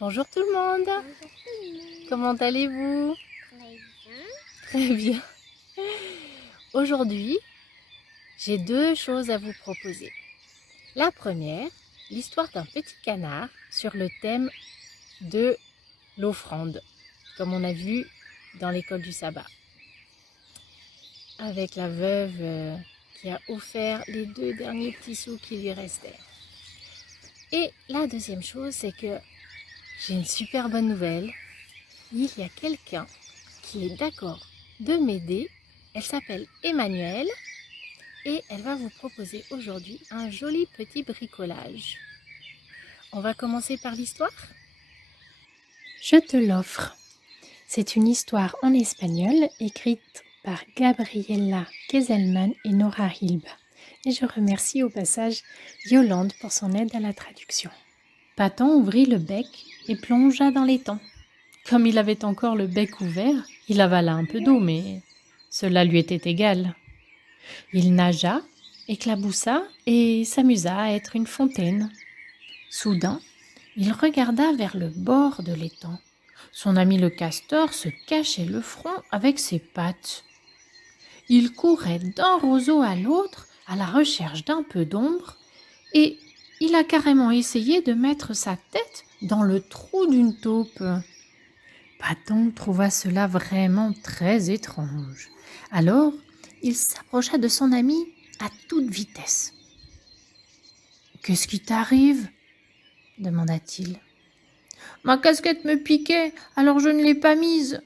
Bonjour tout le monde, comment allez-vous? Très bien. Aujourd'hui, j'ai deux choses à vous proposer. La première, l'histoire d'un petit canard sur le thème de l'offrande, comme on a vu dans l'école du sabbat, avec la veuve qui a offert les 2 derniers petits sous qui lui restèrent. Et la deuxième chose, c'est que j'ai une super bonne nouvelle. Il y a quelqu'un qui est d'accord de m'aider. Elle s'appelle Emmanuelle et elle va vous proposer aujourd'hui un joli petit bricolage. On va commencer par l'histoire. Je te l'offre. C'est une histoire en espagnol écrite par Gabriela Kezelman et Nora Hilba. Et je remercie au passage Yolande pour son aide à la traduction. Paton ouvrit le bec et plongea dans l'étang. Comme il avait encore le bec ouvert, il avala un peu d'eau, mais cela lui était égal. Il nagea, éclaboussa et s'amusa à être une fontaine. Soudain, il regarda vers le bord de l'étang. Son ami le castor se cachait le front avec ses pattes. Il courait d'un roseau à l'autre à la recherche d'un peu d'ombre et il a carrément essayé de mettre sa tête dans le trou d'une taupe. Paton trouva cela vraiment très étrange. Alors, il s'approcha de son ami à toute vitesse. « Qu'est-ce qui t'arrive » demanda-t-il. « Ma casquette me piquait, alors je ne l'ai pas mise »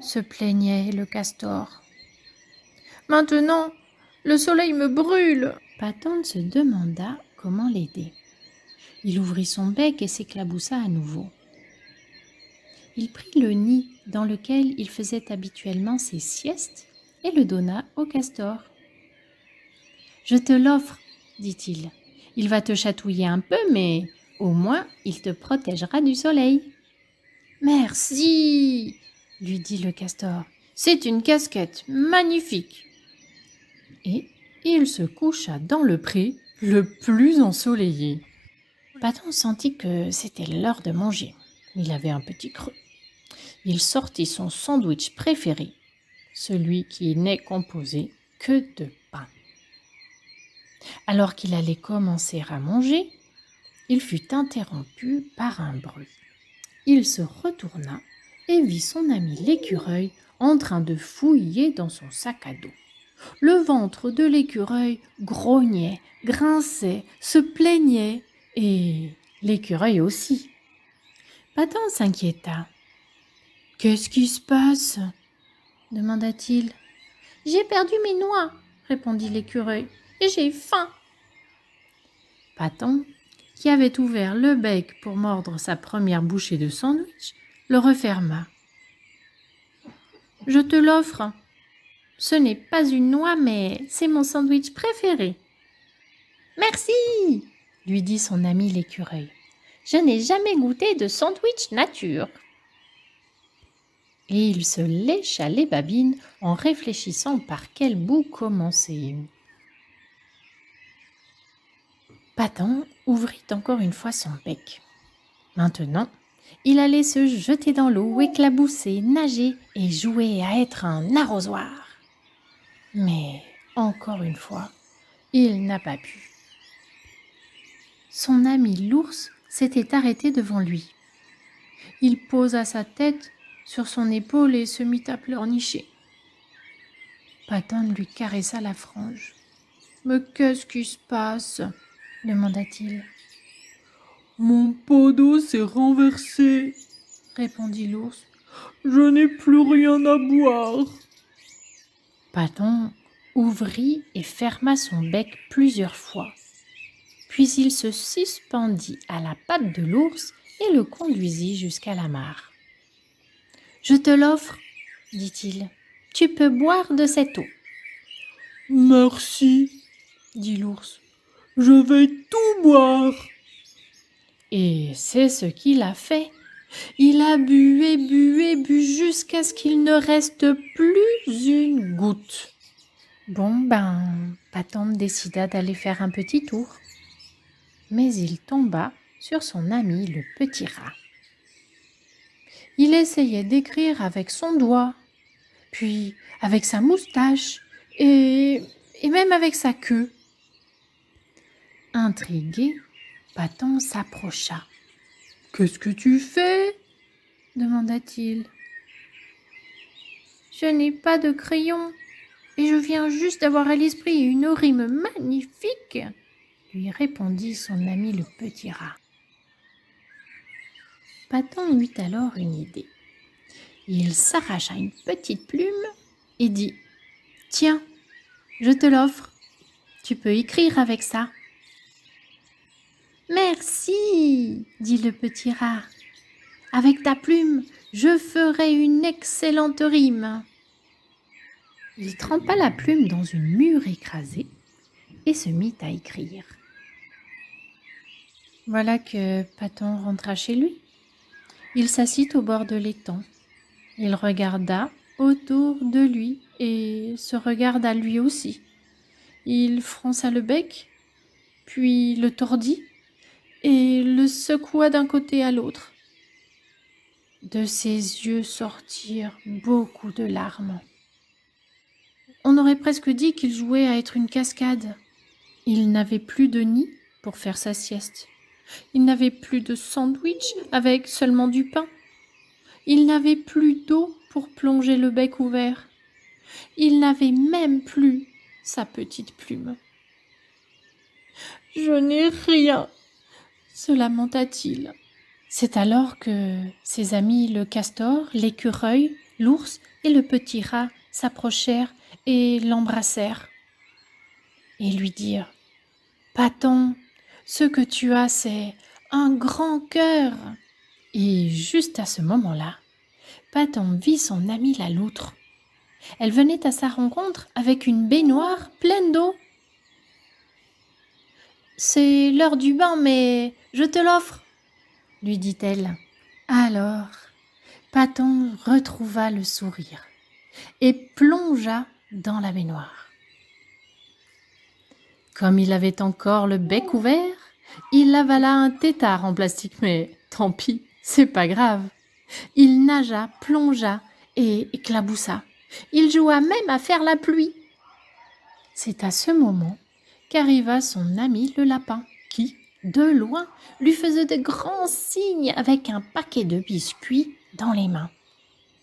se plaignait le castor. « Maintenant, le soleil me brûle » Paton se demanda comment l'aider. Il ouvrit son bec et s'éclaboussa à nouveau. Il prit le nid dans lequel il faisait habituellement ses siestes et le donna au castor. « Je te l'offre, dit-il. Il va te chatouiller un peu, mais au moins il te protégera du soleil. »« Merci, lui dit le castor. C'est une casquette magnifique. » Et il se coucha dans le pré le plus ensoleillé. Paton sentit que c'était l'heure de manger. Il avait un petit creux. Il sortit son sandwich préféré, celui qui n'est composé que de pain. Alors qu'il allait commencer à manger, il fut interrompu par un bruit. Il se retourna et vit son ami l'écureuil en train de fouiller dans son sac à dos. Le ventre de l'écureuil grognait, grinçait, se plaignait et l'écureuil aussi. Paton s'inquiéta. « Qu'est-ce qui se passe ?» demanda-t-il. « J'ai perdu mes noix, » répondit l'écureuil, « et j'ai faim. » Paton, qui avait ouvert le bec pour mordre sa première bouchée de sandwich, le referma. « Je te l'offre. Ce n'est pas une noix, mais c'est mon sandwich préféré. »« Merci, » lui dit son ami l'écureuil. « Je n'ai jamais goûté de sandwich nature. » Et il se lécha les babines en réfléchissant par quel bout commencer. Paton ouvrit encore une fois son bec. Maintenant, il allait se jeter dans l'eau, éclabousser, nager et jouer à être un arrosoir. Mais, encore une fois, il n'a pas pu. Son ami l'ours s'était arrêté devant lui. Il posa sa tête sur son épaule et se mit à pleurnicher. Paton lui caressa la frange. « Mais qu'est-ce qui se passe ?» demanda-t-il. « Mon pot d'eau s'est renversé, » répondit l'ours. « Je n'ai plus rien à boire. » Paton ouvrit et ferma son bec plusieurs fois. Puis il se suspendit à la patte de l'ours et le conduisit jusqu'à la mare. « Je te l'offre, » dit-il. « Tu peux boire de cette eau. »« Merci, » dit l'ours. « Je vais tout boire. » Et c'est ce qu'il a fait. Il a bu et bu et bu jusqu'à ce qu'il ne reste plus une goutte. Bon, Paton décida d'aller faire un petit tour. Mais il tomba sur son ami le petit rat. Il essayait d'écrire avec son doigt, puis avec sa moustache et même avec sa queue. Intrigué, Paton s'approcha. « Qu'est-ce que tu fais ?» demanda-t-il. « Je n'ai pas de crayon et je viens juste d'avoir à l'esprit une rime magnifique !» lui répondit son ami le petit rat. Paton eut alors une idée. Il s'arracha une petite plume et dit « Tiens, je te l'offre, tu peux écrire avec ça. » « Merci, dit le petit rat. Avec ta plume, je ferai une excellente rime. » Il trempa la plume dans une mûre écrasée et se mit à écrire. Voilà que Paton rentra chez lui. Il s'assit au bord de l'étang. Il regarda autour de lui et se regarda lui aussi. Il fronça le bec, puis le tordit et le secoua d'un côté à l'autre. De ses yeux sortirent beaucoup de larmes. On aurait presque dit qu'il jouait à être une cascade. Il n'avait plus de nid pour faire sa sieste. Il n'avait plus de sandwich avec seulement du pain. Il n'avait plus d'eau pour plonger le bec ouvert. Il n'avait même plus sa petite plume. « Je n'ai rien !» se lamenta-t-il. C'est alors que ses amis le castor, l'écureuil, l'ours et le petit rat s'approchèrent et l'embrassèrent et lui dirent « Paton, ce que tu as, c'est un grand cœur !» Et juste à ce moment-là, Paton vit son amie la loutre. Elle venait à sa rencontre avec une baignoire pleine d'eau. « C'est l'heure du bain, mais je te l'offre !» lui dit-elle. Alors, Paton retrouva le sourire et plongea dans la baignoire. Comme il avait encore le bec ouvert, il avala un tétard en plastique, mais tant pis, c'est pas grave. Il nagea, plongea et éclaboussa. Il joua même à faire la pluie. C'est à ce moment qu'arriva son ami le lapin, qui, de loin, lui faisait de grands signes avec un paquet de biscuits dans les mains.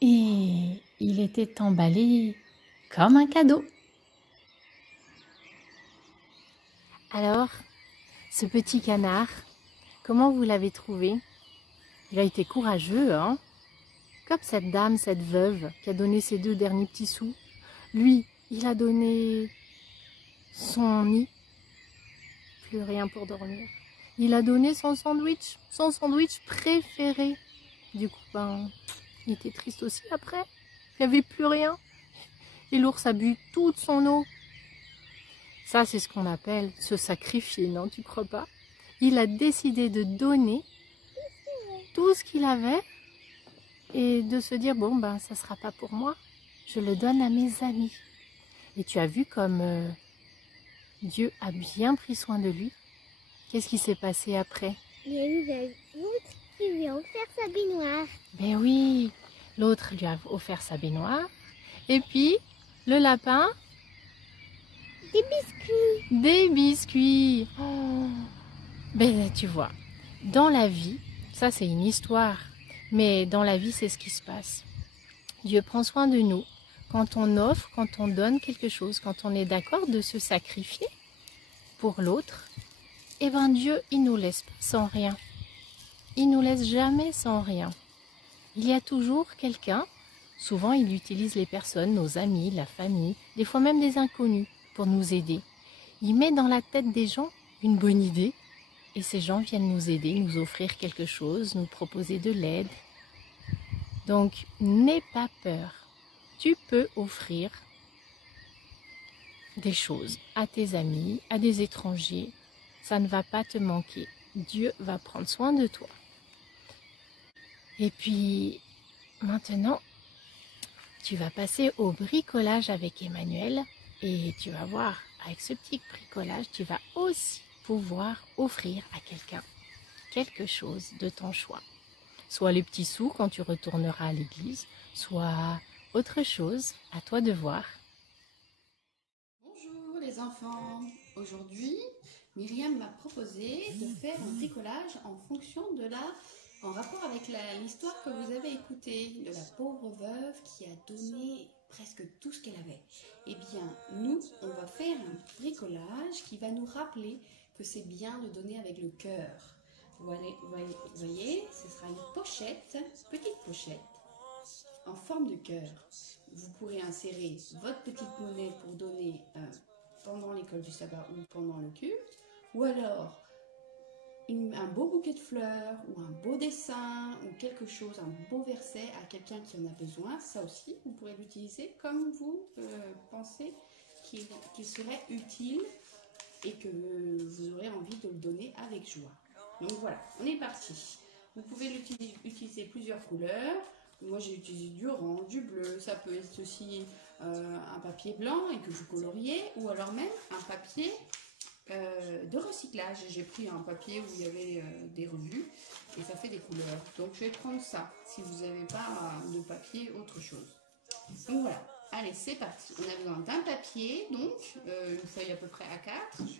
Et il était emballé comme un cadeau. Alors, ce petit canard, comment vous l'avez trouvé? Il a été courageux, hein? Comme cette dame, cette veuve, qui a donné ses 2 derniers petits sous. Lui, il a donné son nid, plus rien pour dormir. Il a donné son sandwich préféré. Du coup, il était triste aussi après. Il n'y avait plus rien. Et l'ours a bu toute son eau. Ça, c'est ce qu'on appelle se sacrifier, non? Tu crois pas? Il a décidé de donner tout ce qu'il avait et de se dire, bon, ça ne sera pas pour moi. Je le donne à mes amis. Et tu as vu comme Dieu a bien pris soin de lui. Qu'est-ce qui s'est passé après? Il y a eu l'autre qui lui a offert sa baignoire. Ben oui, l'autre lui a offert sa baignoire. Et puis, le lapin? Des biscuits. Des biscuits. Oh. Ben tu vois, dans la vie, ça c'est une histoire, mais dans la vie c'est ce qui se passe. Dieu prend soin de nous. Quand on offre, quand on donne quelque chose, quand on est d'accord de se sacrifier pour l'autre, eh ben Dieu, il nous laisse pas sans rien. Il nous laisse jamais sans rien. Il y a toujours quelqu'un, souvent il utilise les personnes, nos amis, la famille, des fois même des inconnus pour nous aider. Il met dans la tête des gens une bonne idée et ces gens viennent nous aider, nous offrir quelque chose, nous proposer de l'aide. Donc, n'aie pas peur. Tu peux offrir des choses à tes amis, à des étrangers. Ça ne va pas te manquer. Dieu va prendre soin de toi. Et puis, maintenant, tu vas passer au bricolage avec Emmanuel et tu vas voir, avec ce petit bricolage, tu vas aussi pouvoir offrir à quelqu'un quelque chose de ton choix. soit les petits sous quand tu retourneras à l'église, soit autre chose, à toi de voir. Bonjour les enfants, aujourd'hui Myriam m'a proposé de faire un bricolage en rapport avec l'histoire que vous avez écoutée de la pauvre veuve qui a donné presque tout ce qu'elle avait. Eh bien, nous, on va faire un bricolage qui va nous rappeler que c'est bien de donner avec le cœur. Vous voyez, ce sera une pochette, petite pochette, en forme de cœur. Vous pourrez insérer votre petite monnaie pour donner pendant l'école du sabbat ou pendant le culte, ou alors un beau bouquet de fleurs, ou un beau dessin, ou quelque chose, un beau verset à quelqu'un qui en a besoin. Ça aussi, vous pourrez l'utiliser comme vous pensez qu'il serait utile et que vous aurez envie de le donner avec joie. Donc voilà, on est parti. Vous pouvez utiliser plusieurs couleurs. Moi j'ai utilisé du orange, du bleu, ça peut être aussi un papier blanc et que vous coloriez, ou alors même un papier de recyclage. J'ai pris un papier où il y avait des revues et ça fait des couleurs. Donc je vais prendre ça, si vous n'avez pas de papier, autre chose. Donc voilà, allez c'est parti. On a besoin d'un papier, donc une feuille à peu près A4,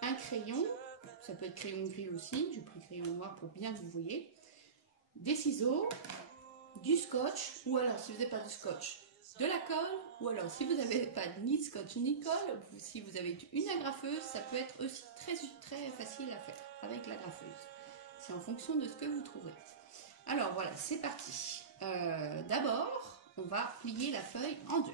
un crayon, ça peut être crayon gris aussi, j'ai pris crayon noir pour bien que vous voyez, des ciseaux, du scotch, ou alors si vous n'avez pas de scotch, de la colle, ou alors si vous n'avez pas ni de scotch ni colle, si vous avez une agrafeuse, ça peut être aussi très facile à faire avec l'agrafeuse. C'est en fonction de ce que vous trouverez. Alors voilà, c'est parti. D'abord, on va plier la feuille en deux.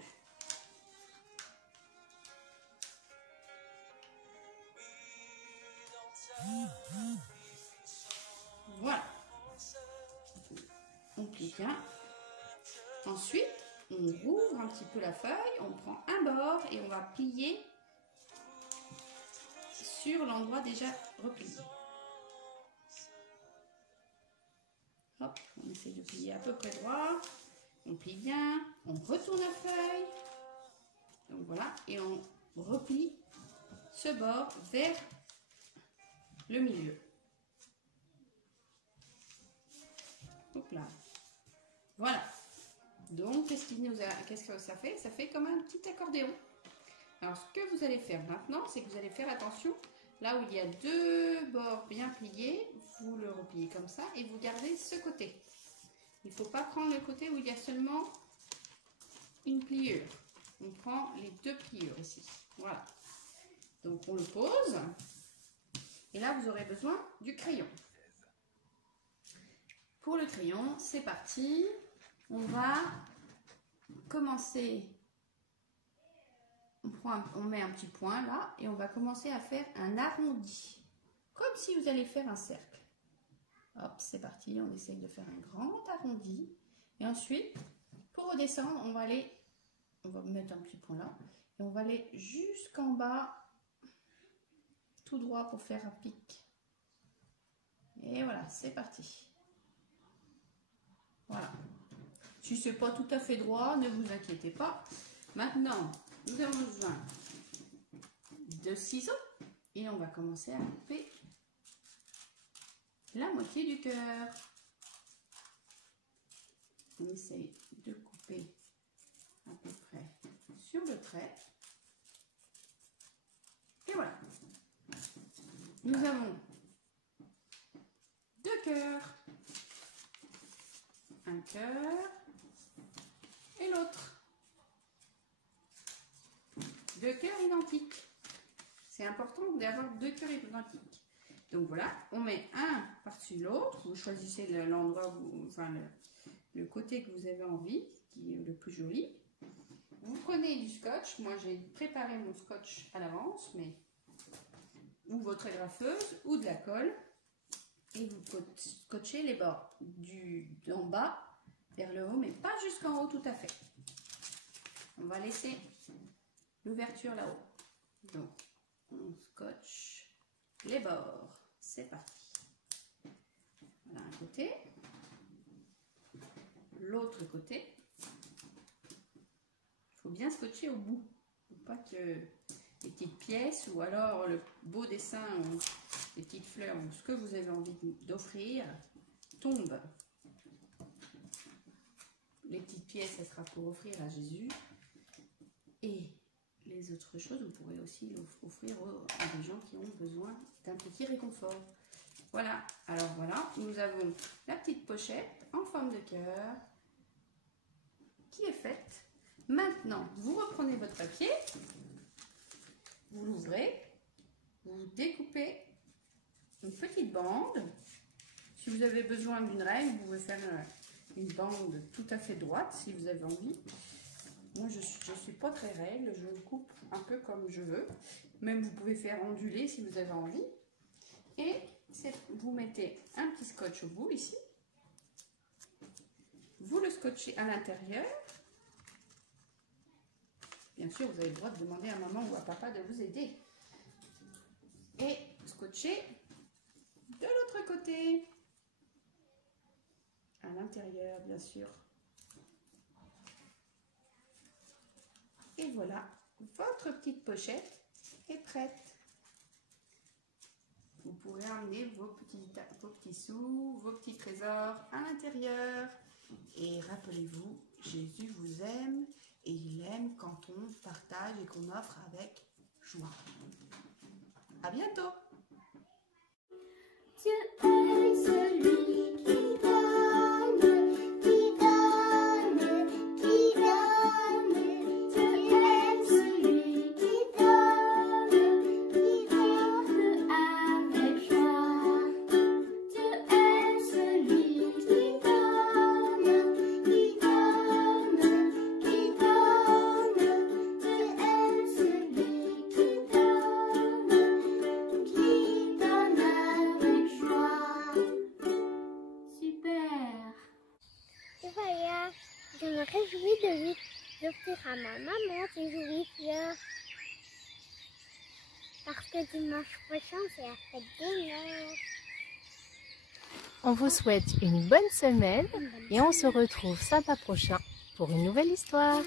Voilà. On plie bien. Ensuite, on rouvre un petit peu la feuille, on prend un bord et on va plier sur l'endroit déjà replié. Hop, on essaie de plier à peu près droit. On plie bien, on retourne la feuille. Donc voilà, et on replie ce bord vers le milieu. Hop là. Voilà. Donc, qu'est-ce que ça fait? Ça fait comme un petit accordéon. Alors, ce que vous allez faire maintenant, c'est que vous allez faire attention. Là où il y a deux bords bien pliés, vous le repliez comme ça et vous gardez ce côté. Il ne faut pas prendre le côté où il y a seulement une pliure. On prend les deux pliures ici. Voilà. Donc, on le pose. Et là, vous aurez besoin du crayon. Pour le crayon, c'est parti. On va commencer. On met un petit point là et on va commencer à faire un arrondi. Comme si vous allez faire un cercle. Hop, c'est parti. On essaye de faire un grand arrondi. Et ensuite, pour redescendre, on va mettre un petit point là. Et on va aller jusqu'en bas, tout droit pour faire un pic. Et voilà, c'est parti. Voilà. Si ce n'est pas tout à fait droit, ne vous inquiétez pas. Maintenant, nous avons besoin de ciseaux et on va commencer à couper la moitié du cœur. On essaye de couper à peu près sur le trait. Et voilà. Nous avons deux cœurs. Un cœur et l'autre. Deux cœurs identiques. C'est important d'avoir deux cœurs identiques. Donc voilà, on met un par-dessus l'autre. Vous choisissez l'endroit, enfin le côté que vous avez envie, qui est le plus joli. Vous prenez du scotch. Moi, j'ai préparé mon scotch à l'avance, mais ou votre agrafeuse ou de la colle. Et vous scotchez les bords d'en bas vers le haut, mais pas jusqu'en haut tout à fait. On va laisser l'ouverture là-haut. Donc, on scotche les bords. C'est parti. Voilà un côté. L'autre côté. Il faut bien scotcher au bout. Pour pas que les petites pièces ou alors le beau dessin ou les petites fleurs ou ce que vous avez envie d'offrir tombe. pièce, elle sera pour offrir à Jésus. Et les autres choses, vous pourrez aussi offrir à des gens qui ont besoin d'un petit réconfort. Voilà, alors voilà, nous avons la petite pochette en forme de cœur qui est faite. Maintenant, vous reprenez votre papier, vous l'ouvrez, vous découpez une petite bande. Si vous avez besoin d'une règle, vous pouvez faire une bande tout à fait droite si vous avez envie. Moi, je suis pas très règle, je coupe un peu comme je veux. Même vous pouvez faire onduler si vous avez envie. Et vous mettez un petit scotch au bout ici. Vous le scotchez à l'intérieur. Bien sûr, vous avez le droit de demander à maman ou à papa de vous aider. Et scotchez de l'autre côté. À l'intérieur, bien sûr. Et voilà, votre petite pochette est prête. Vous pourrez emmener vos petits sous, vos petits trésors à l'intérieur. Et rappelez-vous, Jésus vous aime et il aime quand on partage et qu'on offre avec joie. À bientôt! Dieu est celui qui donne, qui donne, qui donne. Dieu est celui qui donne avec joie. Dieu est celui qui donne, qui donne, qui donne. Dieu est celui qui donne avec joie. Super. Et voilà, je me réjouis d'offrir à ma maman ces jolis fleurs. Parce que dimanche prochain, c'est la fête des mères. On vous souhaite une bonne semaine et on se retrouve samedi prochain pour une nouvelle histoire.